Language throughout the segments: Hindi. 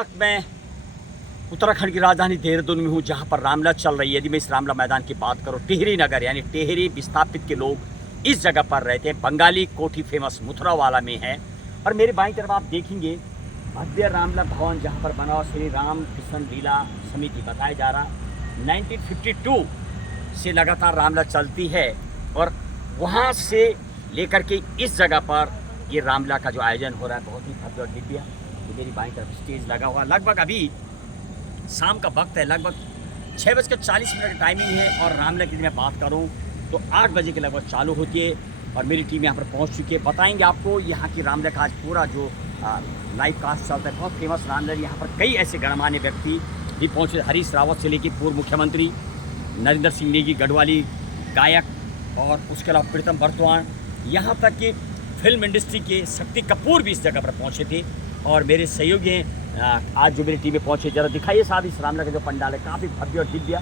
वक्त मैं उत्तराखंड की राजधानी देहरादून में हूँ, जहाँ पर रामलीला चल रही है। यदि मैं इस रामलीला मैदान की बात करूँ, टिहरी नगर यानी टिहरी विस्थापित के लोग इस जगह पर रहते हैं। बंगाली कोठी फेमस मुथरावाला में है। और मेरे बाईं तरफ आप देखेंगे भव्य रामलीला भवन, जहाँ पर बना हुआ श्री राम कृष्ण लीला समिति बताया जा रहा। 1952 से लगातार रामलीला चलती है और वहाँ से लेकर के इस जगह पर ये रामलीला का जो आयोजन हो रहा है, बहुत ही भव्य और दिव्य। मेरी बाईं तरफ स्टेज लगा हुआ, लगभग अभी शाम का वक्त है, लगभग 6:40 का टाइमिंग है। और रामलीला की मैं बात करूं तो 8 बजे के लगभग चालू होती है और मेरी टीम यहाँ पर पहुँच चुकी है। बताएंगे आपको यहाँ की रामलीला का आज पूरा जो लाइव कास्ट चलता है। बहुत फेमस रामलीला, यहाँ पर कई ऐसे गणमान्य व्यक्ति भी पहुँचे। हरीश रावत से लेकर पूर्व मुख्यमंत्री नरेंद्र सिंह नेगी, गढ़वाली गायक और उसके अलावा प्रीतम बर्तवान, यहाँ तक कि फिल्म इंडस्ट्री के शक्ति कपूर भी इस जगह पर पहुँचे थे। और मेरे सहयोगी हैं आज जो मेरी टीम में पहुँचे। जरा दिखाइए साहब इस रामलीला का जो पंडाल है, काफ़ी भव्य और दिव्य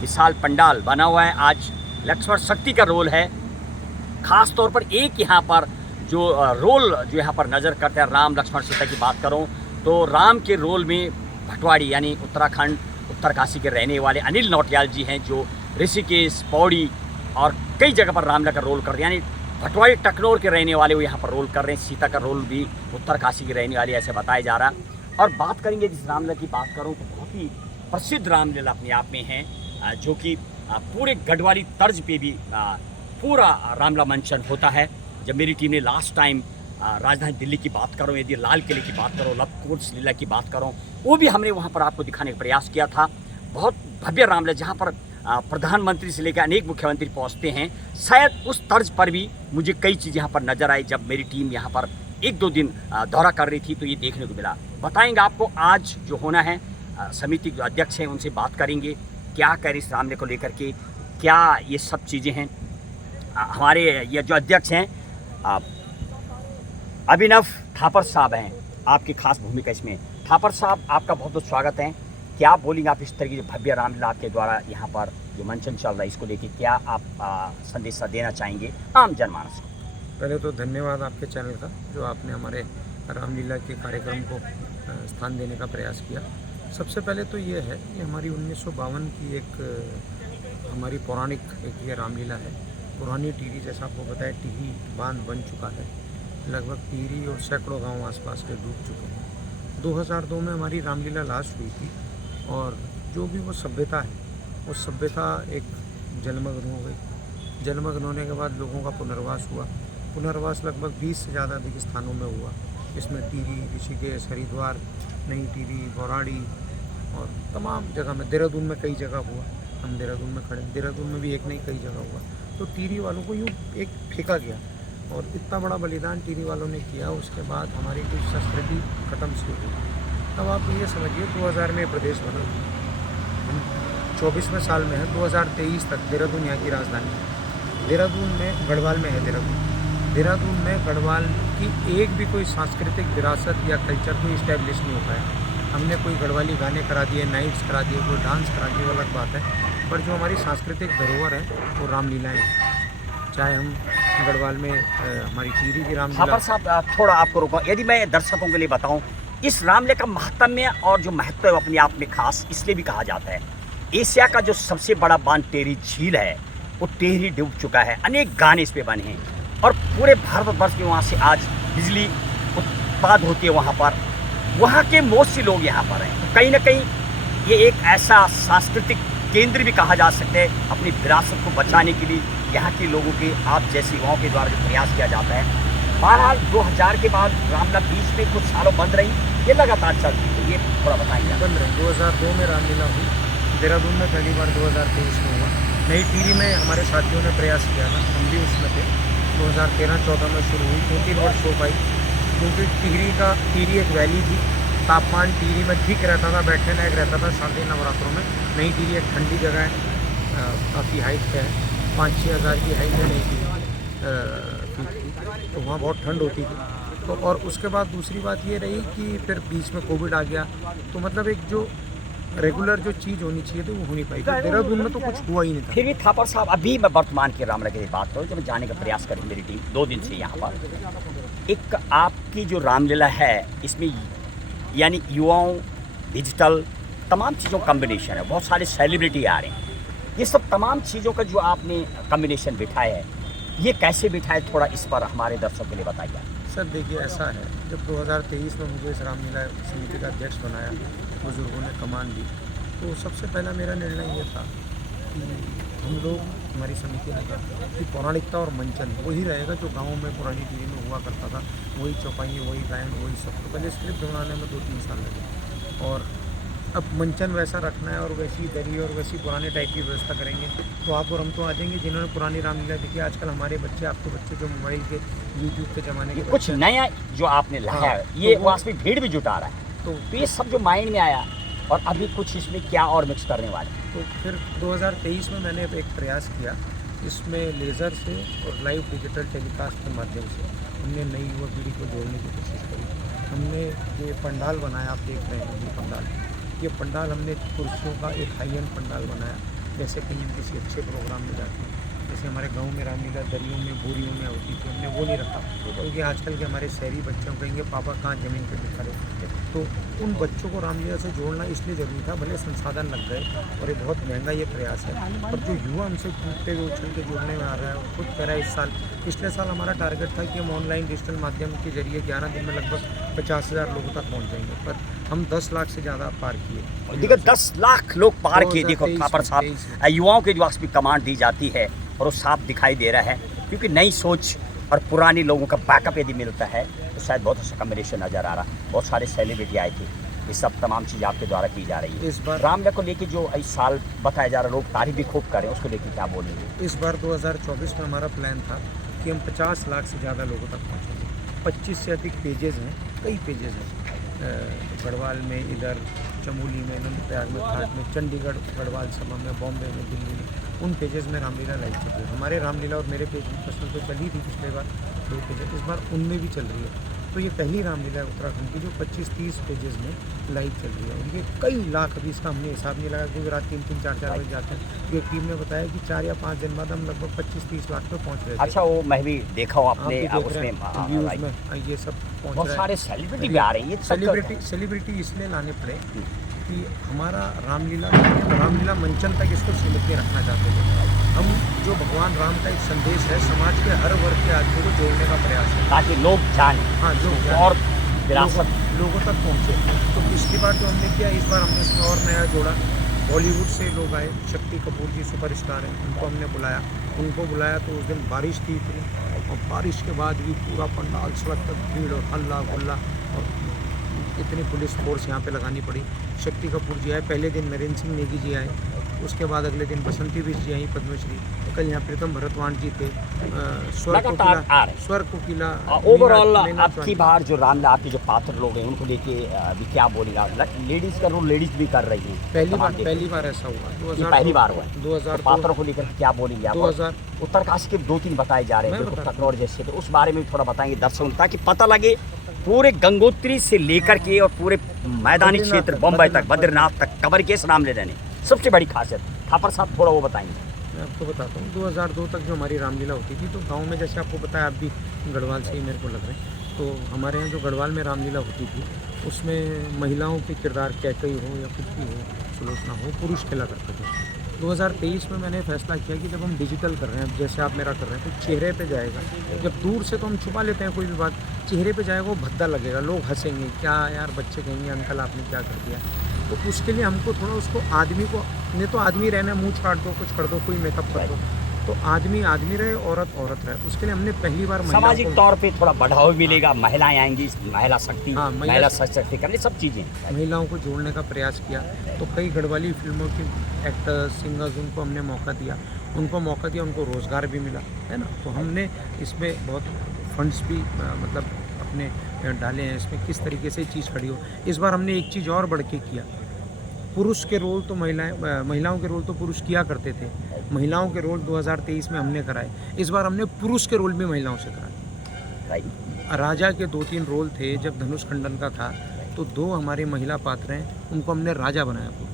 विशाल पंडाल बना हुआ है। आज लक्ष्मण शक्ति का रोल है, ख़ास तौर पर एक यहाँ पर जो रोल जो यहाँ पर नज़र करते हैं, राम लक्ष्मण सीता की बात करूँ तो राम के रोल में भटवाड़ी यानी उत्तराखंड उत्तरकाशी के रहने वाले अनिल नौटियाल जी हैं, जो ऋषिकेश, पौड़ी और कई जगह पर रामलीला का रोल कर रहे हैं। यानी भटवाड़ी टकनौर के रहने वाले वो यहाँ पर रोल कर रहे हैं। सीता का रोल भी उत्तरकाशी की रहने वाली ऐसे बताया जा रहा। और बात करेंगे जिस रामलीला की बात करूँ तो बहुत ही प्रसिद्ध रामलीला अपने आप में है, जो कि पूरे गढ़वाली तर्ज पे भी पूरा रामलीला मंचन होता है। जब मेरी टीम ने लास्ट टाइम राजधानी दिल्ली की बात करूँ, यदि लाल किले की बात करो, लव कुश लीला की बात करूँ, वो भी हमने वहाँ पर आपको दिखाने का प्रयास किया था। बहुत भव्य रामलीला, जहाँ पर प्रधानमंत्री से लेकर अनेक मुख्यमंत्री पहुंचते हैं। शायद उस तर्ज पर भी मुझे कई चीज़ यहाँ पर नजर आई। जब मेरी टीम यहाँ पर 1-2 दिन दौरा कर रही थी तो ये देखने को मिला। बताएंगे आपको आज जो होना है, समिति के अध्यक्ष हैं उनसे बात करेंगे, क्या कर इस रामलीला को लेकर के, क्या ये सब चीज़ें हैं। हमारे ये जो अध्यक्ष हैं अभिनव थापर साहब हैं, आपकी खास भूमिका इसमें। थापर साहब, आपका बहुत बहुत स्वागत है। क्या बोलेंगे आप इस तरह की जो भव्य रामलीला आपके द्वारा यहाँ पर जो मंचन चल रहा है, इसको लेके क्या आप संदेशा देना चाहेंगे आम जनमानस को? पहले तो धन्यवाद आपके चैनल का, जो आपने हमारे रामलीला के कार्यक्रम को स्थान देने का प्रयास किया। सबसे पहले तो ये है कि हमारी 1952 की एक हमारी पौराणिक एक ये रामलीला है। पुरानी टिहरी, जैसा आपको बताया, टिहरी बांध बन चुका है। लगभग टिहरी और सैकड़ों गाँव आसपास के डूब चुके हैं। 2002 में हमारी रामलीला लास्ट हुई थी और जो भी वो सभ्यता है, वो सभ्यता एक जलमग्न हो गई। जलमग्न होने के बाद लोगों का पुनर्वास हुआ। पुनर्वास लगभग 20 से ज़्यादा अधिक स्थानों में हुआ। इसमें टिहरी, ऋषिकेश, हरिद्वार, नई टिहरी, बौराड़ी और तमाम जगह में, देहरादून में कई जगह हुआ। हम देहरादून में खड़े, देहरादून में भी एक नहीं कई जगह हुआ। तो टिहरी वालों को यूँ एक फेंका गया और इतना बड़ा बलिदान टिहरी वालों ने किया। उसके बाद हमारी कुछ संस्कृति खत्म सी हुई। अब आप ये समझिए 2000 में प्रदेश बना, हम 24वें साल में है। 2023 तक देहरादून यहाँ की राजधानी है। देहरादून में गढ़वाल में है देहरादून में गढ़वाल की एक भी कोई सांस्कृतिक विरासत या कल्चर कोई इस्टेब्लिश नहीं हो पाया। हमने कोई गढ़वाली गाने करा दिए, नाइट्स करा दिए, कोई डांस करा दिए, वो अलग बात है। पर जो हमारी सांस्कृतिक धरोहर है वो रामलीलाएँ हैं। चाहे हम गढ़वाल में हमारी टिहरी की रामलीला। साहब थोड़ा आपको रोका, यदि मैं दर्शकों के लिए बताऊँ, इस रामलीला का महात्म्य और जो महत्व है अपने आप में खास इसलिए भी कहा जाता है। एशिया का जो सबसे बड़ा बांध टिहरी झील है, वो टिहरी डूब चुका है। अनेक गाने इस पे बने हैं और पूरे भारतवर्ष में वहाँ से आज बिजली उत्पाद होती है। वहाँ के मोस्टली लोग यहाँ पर हैं। तो कहीं ना कहीं ये एक ऐसा सांस्कृतिक केंद्र भी कहा जा सकता है। अपनी विरासत को बचाने के लिए यहाँ के लोगों के, आप जैसे युवाओं के द्वारा जो प्रयास किया जाता है। बहरहाल 2000 के बाद रामलीला बीच में कुछ सालों बंद रही, ये लगातार चलती, तो ये थोड़ा बताइए। बंद रही। 2002 में रामलीला हुई, देहरादून में पहली बार 2023 में हुआ। नई टिहरी में हमारे साथियों ने प्रयास किया था, हम भी उसमें थे। 2013-14 में शुरू हुई, 2-3 वर्ष हो पाई, क्योंकि टिहरी एक वैली थी। तापमान टिहरी में ठीक रहता था, बैठने लायक रहता था शारदीय नवरात्रों में। नई टिहरी एक ठंडी जगह है, काफ़ी हाइट पे है, 5-6 हज़ार की हाइट है नई टिहरी, तो वहाँ बहुत ठंड होती थी। तो और उसके बाद दूसरी बात ये रही कि फिर बीच में कोविड आ गया, तो मतलब एक जो रेगुलर जो चीज़ होनी चाहिए थी वो हो नहीं पाई। तो देहरादून में तो कुछ हुआ ही नहीं था। फिर भी थापर साहब, अभी मैं वर्तमान की रामलीला की बात करूँ, जब जाने का प्रयास करें मेरी टीम 2 दिन से यहाँ पर, एक आपकी जो रामलीला है इसमें यानी युवाओं, डिजिटल, तमाम चीज़ों का कम्बिनेशन है। बहुत सारे सेलिब्रिटी आ रहे हैं। ये सब तमाम चीज़ों का जो आपने कम्बिनेशन बिठाया है, ये कैसे बिठाए, थोड़ा इस पर हमारे दर्शकों के लिए बताइए। सर देखिए ऐसा है, जब 2023 में मुझे इस रामलीला समिति का अध्यक्ष बनाया, बुजुर्गों ने कमान दी, तो सबसे पहला मेरा निर्णय ये था कि हम लोग, हमारी समिति ने कहा कि पौराणिकता और मंचन वही रहेगा जो गाँव में पुरानी टीवी में हुआ करता था। वही चौपाई, वही गायन, वही सब। तो पहले स्क्रिप्ट बनाने में 2-3 साल लगे, और अब मंचन वैसा रखना है और वैसी दरी और वैसी पुराने टाइप की व्यवस्था करेंगे तो आप और हम तो आ जाएंगे जिन्होंने पुरानी रामलीला देखी। आजकल हमारे बच्चे, आपके बच्चे जो मोबाइल के, यूट्यूब के ज़माने के कुछ नया जो आपने लाया है, ये तो वास्तविक भीड़ भी जुटा रहा है। तो ये सब जो माइंड में आया, और अभी कुछ इसमें क्या और मिक्स करने वाले। तो फिर 2023 में मैंने एक प्रयास किया, इसमें लेज़र से और लाइव डिजिटल टेलीकास्ट के माध्यम से हमने नई युवा पीढ़ी को जोड़ने की कोशिश करी। हमने ये पंडाल बनाया, आप देख रहे हैं ये पंडाल। ये पंडाल हमने कुर्सियों का एक हाई एंड पंडाल बनाया, जैसे कहीं हम किसी अच्छे प्रोग्राम में जाते हैं। जैसे हमारे गांव में रामलीला दरियों में, बोरियों में होती थी, हमने वो नहीं रखा, क्योंकि आजकल के हमारे शहरी बच्चों कहेंगे पापा कहाँ ज़मीन पर दिखा रहे। तो उन बच्चों को रामलीला से जोड़ना इसलिए ज़रूरी था, भले संसाधन लग गए और ये बहुत महंगा ये प्रयास है, पर जो युवा हमसे कूदते हुए उछल के जुड़ने में आ रहा है, और खुद कह रहा है इस साल, पिछले साल हमारा टारगेट था कि हम ऑनलाइन डिजिटल माध्यम के जरिए 11 दिन में लगभग 50,000 लोगों तक पहुँच जाएंगे, पर हम 10 लाख से ज़्यादा पार किए। देखो 10 लाख लोग पार किए। देखो खापर साहब, युवाओं के जो वास्तविक कमांड दी जाती है और वो साफ दिखाई दे रहा है, क्योंकि नई सोच और पुरानी लोगों का बैकअप यदि मिलता है तो शायद बहुत अच्छा कॉम्बिनेशन नज़र आ रहा। बहुत सारे सेलिब्रिटी आए थे, ये सब तमाम चीज़ें आपके द्वारा की जा रही है। इस बार रामलीला को लेके जो इस साल बताया जा रहा है, लोग तारीफ भी खूब करें, उसको लेके क्या बोलेंगे। इस बार 2024 में हमारा प्लान था कि हम 50 लाख से ज़्यादा लोगों तक पहुँचेंगे। 25 से अधिक पेजेस हैं, कई पेजेस हैं, गढ़वाल में, इधर चमोली में, नंदप्रयाग में, घाट में, चंडीगढ़ गढ़वाल सभा में, बॉम्बे में, दिल्ली में, उन पेजेस में रामलीला लाइव चल रही है। हमारे रामलीला और मेरे पेज में पर्सनल तो चली थी पिछले बार 2 पेजेस, इस बार उनमें भी चल रही है। तो ये पहली रामलीला उत्तराखंड की जो 25-30 पेजेस में लाइव चल रही है, और ये कई लाख, अभी इसका हमने हिसाब नहीं लगाया क्योंकि रात 3-3, 4-4 बजे जाते हैं। एक टीम ने बताया कि 4 या 5 दिन बाद हम लगभग 25-30 लाख पे पहुँच रहे थे। अच्छा, वो मैं भी देखा हूँ अपने उसमें, व्यूज़ में ये सब पहुँच बहुत रहा है। सारे सेलिब्रिटी भी आ रही है। सेलिब्रिटी इसलिए लाने पड़े कि हमारा रामलीला मंचन तक इसको सीमित नहीं रखना चाहते थे। हम जो भगवान राम का एक संदेश है, समाज के हर वर्ग के आदमी को जोड़ने का प्रयास है, ताकि लोग जाने, हाँ लोग और विरासत लोगों तक पहुँचे। तो पिछली बार जो हमने किया, इस बार हमने इसमें और नया जोड़ा। बॉलीवुड से लोग आए, शक्ति कपूर जी सुपरस्टार हैं, उनको हमने बुलाया। उनको बुलाया तो उस दिन बारिश थी इतनी, और बारिश के बाद भी पूरा पंडाल सड़क तक भीड़ और हल्ला गुल्ला, और इतनी पुलिस फोर्स यहाँ पे लगानी पड़ी। शक्ति कपूर जी आए, पहले दिन नरेंद्र सिंह नेगी जी आए, उसके बाद अगले दिन बसंती बिष्ट जी आई पद्मश्री, कल यहाँ प्रीतम भरतवान जी थे, स्वर कोकिला। ओवरऑल आपकी बार जो रामलीला, आपके जो पात्र लोग हैं उनको लेके अभी क्या बोलेगा। लेडीज का रोल लेडीज भी कर रही है, पहली बार ऐसा हुआ, पहली बार हुआ 2000 पात्रों को लेकर क्या बोलेंगे आप। 2000 उत्तरकाशी के 2-3 बताए जा रहे हैं तकनौर जैसे, तो उस बारे में थोड़ा बताएंगे दर्शकों, ताकि पता लगे पूरे गंगोत्री से लेकर के और पूरे मैदानी क्षेत्र बम्बई तक, बद्रीनाथ तक कवर के इस रामलीला ने सबसे बड़ी खासियत। खापर साहब थोड़ा वो बताएंगे। मैं आपको बताता हूँ, 2002 तक जो हमारी रामलीला होती थी, तो गांव में, जैसे आपको बताया, आप भी गढ़वाल से ही मेरे को लग रहे हैं, तो हमारे यहाँ जो गढ़वाल में रामलीला होती थी उसमें महिलाओं के किरदार कैकई हो या कुछ भी हो, सुलोचना हो, पुरुष खेला करते थे। 2023 में मैंने फैसला किया कि जब हम डिजिटल कर रहे हैं, जैसे आप मेरा कर रहे हैं, तो चेहरे पे जाएगा। जब दूर से तो हम छुपा लेते हैं कोई भी बात, चेहरे पे जाएगा वो भद्दा लगेगा, लोग हंसेंगे, क्या यार बच्चे कहेंगे अंकल आपने क्या कर दिया। तो उसके लिए हमको थोड़ा उसको आदमी को, नहीं तो आदमी रहना, मूंछ काट दो, कुछ कर दो, कोई मेकअप कर दो, तो आदमी आदमी रहे, औरत औरत रहे। उसके लिए हमने पहली बार सामाजिक तौर पे थोड़ा बढ़ावा मिलेगा, महिलाएं आएंगी, महिला शक्ति, हाँ, महिला सशक्तिकरण, सब चीज़ें महिलाओं को जोड़ने का प्रयास किया। तो कई गढ़वाली फिल्मों की एक्टर्स, सिंगर्स, उनको हमने मौका दिया, उनको रोज़गार भी मिला, है ना। तो हमने इसमें बहुत फंड्स भी मतलब अपने डाले हैं इसमें, किस तरीके से चीज़ खड़ी हो। इस बार हमने एक चीज़ और बढ़ के किया, पुरुष के रोल तो महिलाओं के रोल तो पुरुष किया करते थे, महिलाओं के रोल 2023 में हमने कराए। इस बार हमने पुरुष के रोल भी महिलाओं से कराए। राजा के 2-3 रोल थे, जब धनुष खंडन का था तो 2 हमारे महिला पात्र हैं, उनको हमने राजा बनाया पुरुष।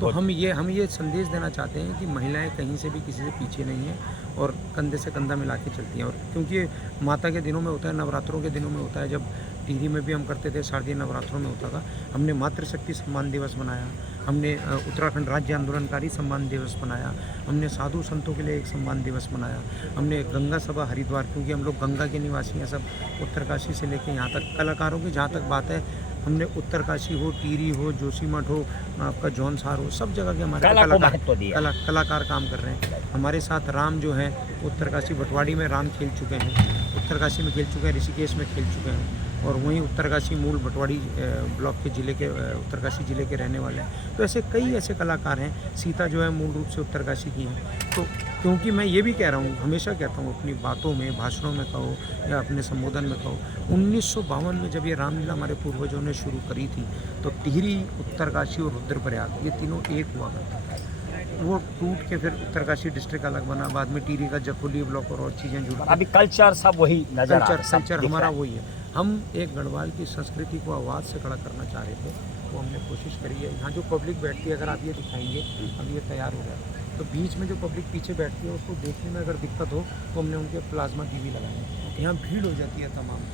तो हम ये संदेश देना चाहते हैं कि महिलाएं कहीं से भी किसी से पीछे नहीं हैं, और कंधे से कंधा मिला के चलती हैं। और क्योंकि माता के दिनों में होता है, नवरात्रों के दिनों में होता है, जब टिहरी में भी हम करते थे, शारदीय नवरात्रों में होता था। हमने मातृशक्ति सम्मान दिवस बनाया, हमने उत्तराखंड राज्य आंदोलनकारी सम्मान दिवस बनाया, हमने साधु संतों के लिए एक सम्मान दिवस बनाया, हमने गंगा सभा हरिद्वार, क्योंकि हम लोग गंगा के निवासी हैं सब, उत्तरकाशी से लेके यहाँ तक। कलाकारों की जहाँ तक बात है, हमने उत्तरकाशी हो, टिहरी हो, जोशीमठ हो, आपका जौनसार हो, सब जगह के हमारे कलाकार काम कर रहे हैं। हमारे साथ राम जो है उत्तरकाशी बटवाड़ी में राम खेल चुके हैं, उत्तरकाशी में खेल चुके हैं, ऋषिकेश में खेल चुके हैं, और वहीं उत्तरकाशी मूल बटवाड़ी ब्लॉक के ज़िले के उत्तरकाशी ज़िले के रहने वाले हैं। तो ऐसे कई ऐसे कलाकार हैं। सीता जो है मूल रूप से उत्तरकाशी की हैं। तो क्योंकि मैं ये भी कह रहा हूँ, हमेशा कहता हूँ अपनी बातों में, भाषणों में कहो या अपने संबोधन में कहो, 1952 में जब ये रामलीला हमारे पूर्वजों ने शुरू करी थी, तो टिहरी, उत्तरकाशी और रुद्रप्रयाग ये तीनों एक हुआ करता था। वो टूट के फिर उत्तरकाशी डिस्ट्रिक्ट अलग बना, बाद में टिहरी का जखोली ब्लॉक और चीज़ें जुड़, अभी कल्चर सब वही नजर आ रहा है, सब कल्चर दिख हमारा रहा है। वही है। हम एक गढ़वाल की संस्कृति को आवाज़ से खड़ा करना चाह रहे थे, वो हमने कोशिश करी है। यहाँ जो पब्लिक बैठती है, अगर आप ये दिखाएंगे, अब ये तैयार हो गया, तो बीच में जो पब्लिक पीछे बैठती है उसको देखने में अगर दिक्कत हो तो हमने उनके प्लाज्मा टीवी लगाए हैं। यहाँ भीड़ हो जाती है तमाम,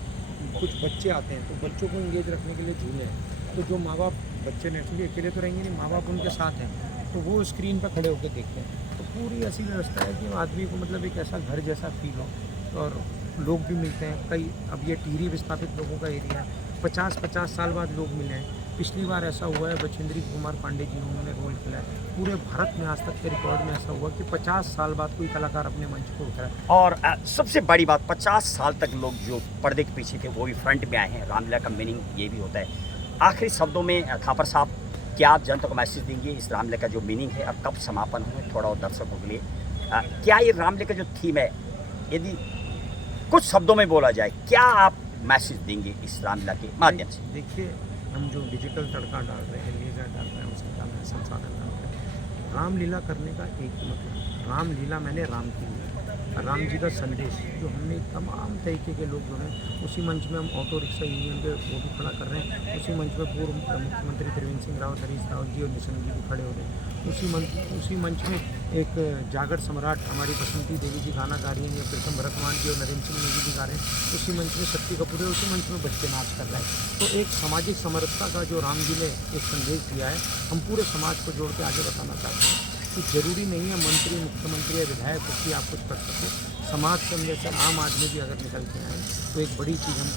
कुछ बच्चे आते हैं तो बच्चों को इंगेज रखने के लिए झूले हैं, तो जो माँ बाप, बच्चे नेचुरली अकेले तो रहेंगे नहीं, माँ बाप उनके साथ हैं, तो वो स्क्रीन पर खड़े होकर देखते हैं। तो पूरी ऐसी व्यवस्था है कि आदमी को मतलब एक ऐसा घर जैसा फील हो, और लोग भी मिलते हैं कई। अब ये टिहरी विस्थापित लोगों का एरिया है, 50-50 साल बाद लोग मिले हैं। पिछली बार ऐसा हुआ है, बचेंद्री कुमार पांडे जी उन्होंने रोल खेला है। पूरे भारत में आज तक के रिकॉर्ड में ऐसा हुआ कि 50 साल बाद कोई कलाकार अपने मंच को उतरा है। और सबसे बड़ी बात, 50 साल तक लोग जो पर्दे के पीछे थे वो भी फ्रंट में आए हैं। रामलीला का मीनिंग ये भी होता है। आखिरी शब्दों में थापर साहब, क्या आप जनता को मैसेज देंगे इस रामलीला का जो मीनिंग है और कब समापन हो, थोड़ा और दर्शकों के लिए क्या ये रामलीला का जो थीम है, यदि कुछ शब्दों में बोला जाए, क्या आप मैसेज देंगे इस रामलीला के माध्यम से? देखिए, हम जो डिजिटल तड़का डाल रहे हैं, लेजर डाल रहे हैं, उसका मैं संसाधन डाल रहे हैं। रामलीला करने का एक ही मतलब, रामलीला मैंने राम की ली, राम जी का संदेश जो हमने तमाम तरीके के लोग जो हैं, उसी मंच में हम ऑटो रिक्शा यूनियन के वो भी खड़ा कर रहे हैं, उसी मंच में पूर्व मुख्यमंत्री त्रिवेंद्र सिंह रावत, हरीश रावत जी और निशंक जी भी खड़े हो रहे हैं। उसी मंच में एक जागर सम्राट हमारी बसंती देवी जी गाना गा रही हैं, या प्रीतम भरतमान जी और नरेंद्र सिंह नेगी जी गा रहे हैं। उसी मंच में शक्ति कपूर है, उसी मंच में बच्चे नाच कर रहे हैं। तो एक सामाजिक समरसता का जो राम जी ने एक संदेश दिया है, हम पूरे समाज को जोड़ के आगे बताना चाहते हैं कि जरूरी नहीं है मंत्री, मुख्यमंत्री या विधायक कि आप कुछ कर सको। समाज से हम जैसे आम आदमी भी अगर निकल के आए तो एक बड़ी चीज़ हम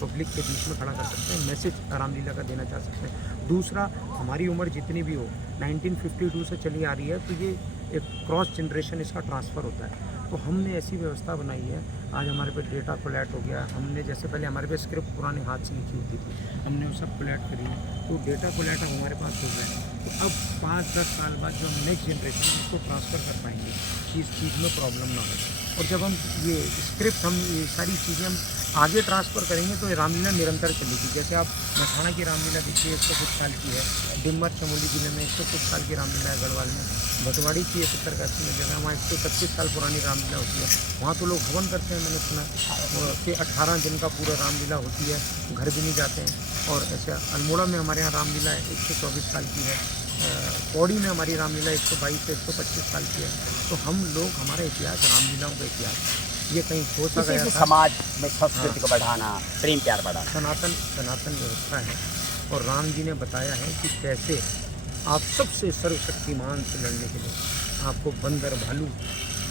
पब्लिक के बीच में खड़ा कर सकते हैं, मैसेज रामलीला का देना चाह सकते हैं। दूसरा, हमारी उम्र जितनी भी हो, 1952 से चली आ रही है, तो ये एक क्रॉस जनरेशन इसका ट्रांसफ़र होता है। तो हमने ऐसी व्यवस्था बनाई है, आज हमारे पे डेटा कोलैट हो गया। हमने जैसे पहले हमारे पे स्क्रिप्ट पुराने हाथ से लिखी होती थी, हमने वो सब कोलैट करी है, तो डेटा कोलैट अब हमारे पास हो गया है। तो अब 5-10 साल बाद जो हम नेक्स्ट जनरेशन है उसको ट्रांसफ़र कर पाएंगे कि इस चीज़ में प्रॉब्लम ना हो। और जब हम ये स्क्रिप्ट, हम ये सारी चीज़ें हम आगे ट्रांसफ़र करेंगे तो ये रामलीला निरंतर चलेगी। जैसे आप मथाना की रामलीला देखिए, 100 कुछ साल की है। डिम्बर चमोली जिले में 100 कुछ साल की रामलीला है। गढ़वाल में भटवाड़ी की 71 में जगह, वहाँ 125 साल पुरानी रामलीला होती है। वहाँ तो लोग हवन करते हैं, मैंने सुना कि 18 दिन का पूरा रामलीला होती है, घर भी नहीं जाते हैं। और ऐसे अल्मोड़ा में हमारे यहाँ रामलीला 124 साल की है। पौड़ी में हमारी रामलीला 122 से 125 साल की है। तो हम लोग, हमारा इतिहास रामलीलाओं का इतिहास, ये कहीं सोचा गया था। समाज में संस्कृति को बढ़ाना, प्रेम प्यार बढ़ाना, सनातन व्यवस्था है। और राम जी ने बताया है कि कैसे आप सबसे सर्वशक्तिमान से लड़ने के लिए आपको बंदर भालू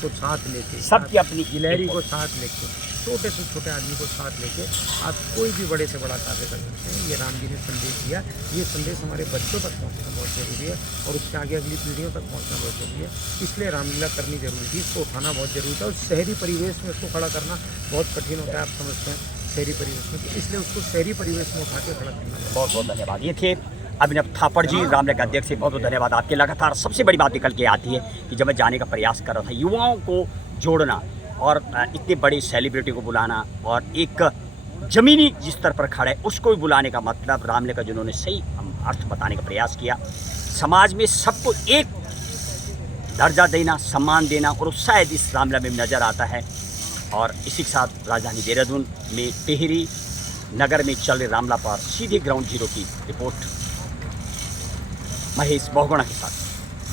को साथ लेके, सबकी अपनी गिलहरी को साथ लेके, छोटे से छोटे आदमी को साथ लेके आप कोई भी बड़े से बड़ा कार्य कर सकते हैं। ये राम जी ने संदेश दिया। ये संदेश हमारे बच्चों तक पहुंचना बहुत ज़रूरी है, और उसके आगे अगली पीढ़ियों तक पहुंचना बहुत ज़रूरी है। इसलिए रामलीला करनी ज़रूरी थी, इसको उठाना बहुत ज़रूरी था। और शहरी परिवेश में इसको खड़ा करना बहुत कठिन होता है, आप समझते हैं, शहरी परिवेश में, तो इसलिए उसको शहरी परिवेश में उठा के खड़ा करना। बहुत बहुत धन्यवाद। ये थे अभिनव थापड़ जी, रामलीला के अध्यक्ष। बहुत बहुत धन्यवाद आपके। लगातार सबसे बड़ी बात निकल के आती है कि जब मैं जाने का प्रयास कर रहा था, युवाओं को जोड़ना और इतने बड़े सेलिब्रिटी को बुलाना और एक ज़मीनी जिस स्तर पर खड़ा है उसको भी बुलाने का मतलब रामलीला का जिन्होंने सही अर्थ बताने का प्रयास किया, समाज में सबको एक दर्जा देना, सम्मान देना, और शायद इस रामलीला में नज़र आता है। और इसी के साथ राजधानी देहरादून में टिहरी नगर में चल रहे रामलीला पर सीधे ग्राउंड जीरो की रिपोर्ट महेश बहुगुणा के साथ।